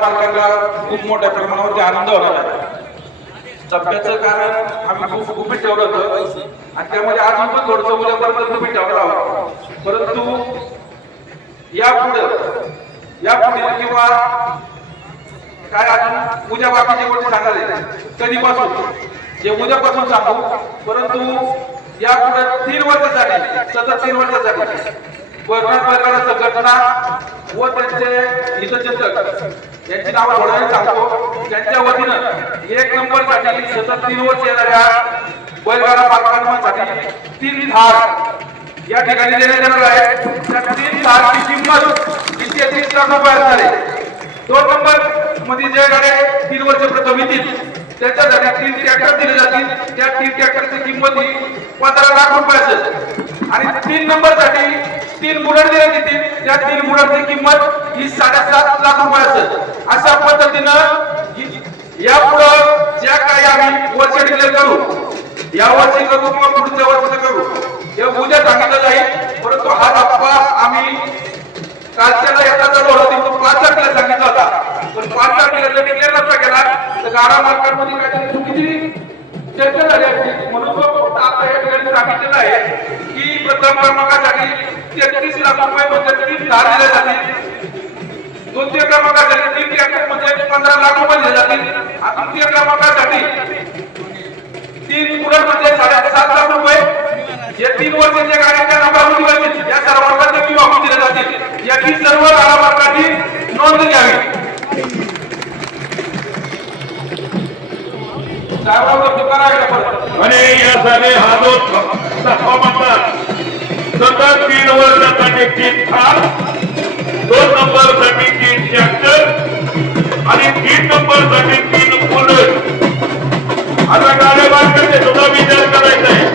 मालकाला खूप मोठ्या प्रमाणावरती आनंद होणार आहे। चप्प्याचं कारण आम्ही खूप गुपित ठेवलं होतं आणि त्यामध्ये अजून पण थोडंसं उद्यापर्यंत गुपित ठेवलं आहोत, परंतु यापुढे किंवा काय अजून उद्या बाकीची गोष्टी सांगणार आहे कधीपासून जे उद्यापासून सांगू, परंतु यापुढे 3 वर्षासाठी सतत 3 वर्षासाठी वर्गाला संघटना व त्यांचे हितचिंतक यांची नावं थोड्या वेळ सांगतो। त्यांच्या वतीनं 1 नंबरसाठी सतत 3 वर्ष येणाऱ्या बैलगाडा मालकांसाठी 3 थार या ठिकाणी देण्यात येणार आहे। त्या 3 थारची किंमत 33 लाख रुपये असणार आहे। 2 नंबर मध्ये जे गाड्या 3 वर्ष प्रथम येतील त्याच्यासाठी 3 ट्रॅक्टर दिले जातील। त्या 3 ट्रॅक्टरची किंमत ही 15 लाख रुपये असेल आणि 3 नंबरसाठी 3 बुलेट दिले जातील। त्या 3 बुलेटची किंमत ही 7.5 लाख रुपये असेल। अशा पद्धतीनं यापुढे ज्या काही आम्ही वर्ष डिक्लेअर करू, या वर्षी करू किंवा पुढच्या वर्षी करू, हे उद्या सांगितलं जाईल, परंतु हा टप्पा आम्ही कालच्याला येताचा होता तो 5 तारखेला सांगितला होता, पण 5 तारखेला जर डिक्लेअर नसता केला तर गाडा मालकांमध्ये काहीतरी चुकीची चर्चा झाली असती। म्हणून फक्त आता या ठिकाणी सांगितलेलं आहे की प्रथम क्रमांकासाठी 33 लाख रुपये म्हणजे 3 थार दिले जातील, द्वितीय क्रमांकासाठी 3 ट्रॅक्टर म्हणजे 15 लाख रुपये दिले जातील, आणि तृतीय क्रमांकासाठी 3 बुलेट म्हणजे 7.5 लाख रुपये। जे 3 वर्षाच्या गाड्यांच्या नंबरमध्ये असतील या सर्वांना ते वापस दिले जातील। याची सर्व गाडा मालकांनी नोंद घ्यावी। आणि यासाठी हा जो दाखवा म्हणतात सतत 3 वर्षासाठी 3 थार, 2 नंबरसाठी 3 ट्रॅक्टर आणि 3 नंबरसाठी 3 बुलेट। आता गाड्या मालकांनी सुद्धा विचार करायचा आहे